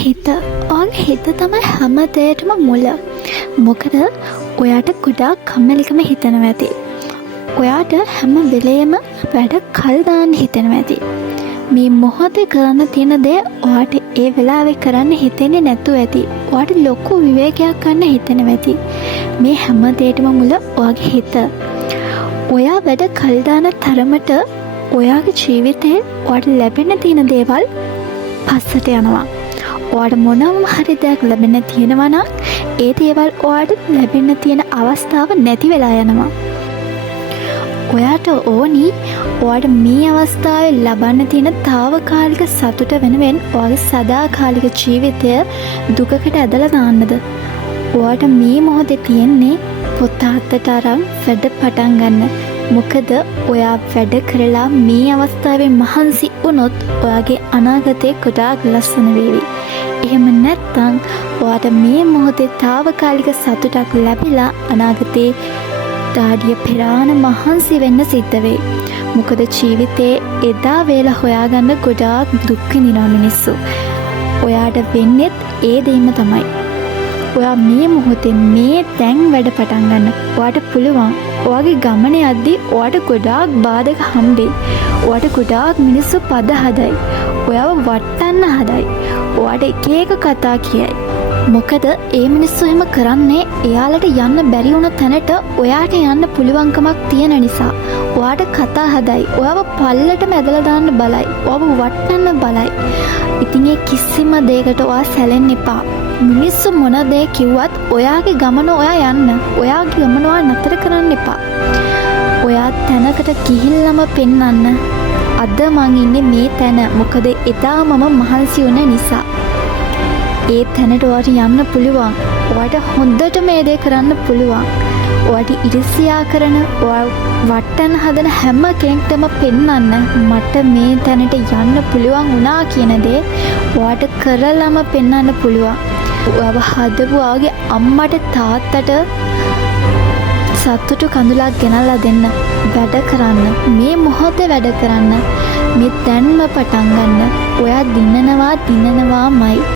හිත. ඔයාගේ හිත තමයි හැම දෙයකටම මුල. මොකද ඔයාට ගොඩාක් කම්මැලිකම හිතෙනවා ඇති. ඔයාට හැම වෙලේම වැඩ කල් දාන්න හිතෙනවා ඇති. මේ මොහොතේ කරන්න තියෙන දේ ඔයාට ඒ වෙලාවේ කරන්න හිතෙන්නේ නැතුව ඇති. ඔයාට ලොකු විවේකයක් ගන්න හිතෙනවා ඇති. මේ හැම දෙයකටම මුල ඔයාගේ හිත. ඔයා වැඩ කල් දාන තරමට ඔයාගේ ජීවිතේ ඔයාට ලැබෙන්න තියෙන දේවල් පස්සට යනවා. ඔයාට මොනම හරි දෙයක් ලැබෙන්න තියෙනවා නම් ඒ දේවල් ඔයාට ලැබෙන්න තියෙන අවස්ථාව නැති වෙලා යනවා. ඔයාට ඕනි ඔයාට මේ අවස්ථාවේ ලබන්න තියෙන తాවකාලික සතුට වෙනුවෙන් ඔයාගේ සදාකාලික ජීවිතය දුකකට ඇදලා දාන්නද? ඔයාට මේ මොහොතේ තියෙන්නේ පොත අතට අරන් වැඩ පටන් ගන්න. මොකද ඔයා වැඩ කරලා මේ අවස්ථාවේ මහන්සි වුණොත් ඔයාගේ අනාගතේ ගොඩාක් ලස්සන වේවි. එහෙම නැත්නම් ඔයාට මේ මොහොතේ తాවකාලික සතුටක් ලැබිලා අනාගතේ දාඩිය පෙරාන මහන්සි වෙන්න සිද්ධ වෙයි. මොකද ජීවිතේ එදා වේලා හොයාගන්න ගොඩාක් දුක් විඳිනා මිනිස්සු. ඔයාට වෙන්නේත් ඒ දෙයම තමයි. ඔයා මේ මොහොතේ මේ දැන් වැඩ පටන් ගන්න. ඔයාට පුළුවන්. ඔයාගේ ගමනේ යද්දී ඔයාට ගොඩාක් බාධක හම්බෙයි. ඔයාට ගොඩාක් මිනිස්සු පද හදයි. ඔයාව වටන්න හදයි. ඔයාට එක එක කතා කියයි. මොකද ඒ මිනිස්සු එහෙම කරන්නේ එයාලට යන්න බැරි වුණ තැනට ඔයාට යන්න පුළුවන්කමක් තියෙන නිසා. ඔයාට කතා හදයි. ඔයාව පල්ලටම ඇදලා දාන්න බලයි. ඔයාව වටන්න බලයි. ඉතින් ඒ කිසිම දෙයකට ඔයා සැලෙන්න එපා. මිනිස්සු මොන දේ කිව්වත් ඔයාගේ ගමන ඔයා යන්න. ඔයාගේ ගමන ඔයා නතර කරන්න එපා. ඔයා තැනකට ගිහිල්ලාම පෙන්නන්න. අද මං ඉන්නේ මේ තැන. මොකද එදා මම මහන්සි වුණ නිසා. ඒ තැනට ඔයාට යන්න පුළුවන්. ඔයාට හොඳට මේ දේ කරන්න පුළුවන්. ඔයාට ඉරිසියා කරන, ඔයා වටන්න හදන හැම කෙනෙක්ටම පෙන්නන්න මට මේ තැනට යන්න පුළුවන් වුණා කියන දේ ඔයාට කරලම පෙන්නන්න පුළුවන්. ඔයාව හදපු ඔයාගේ අම්මට තාත්තට සතුටු කඳුලක් ගෙනල්ලා දෙන්න. වැඩ කරන්න. මේ මොහොතේ වැඩ කරන්න. මේ දැන්ම පටන් ගන්න. ඔයා දිනනවාමයි.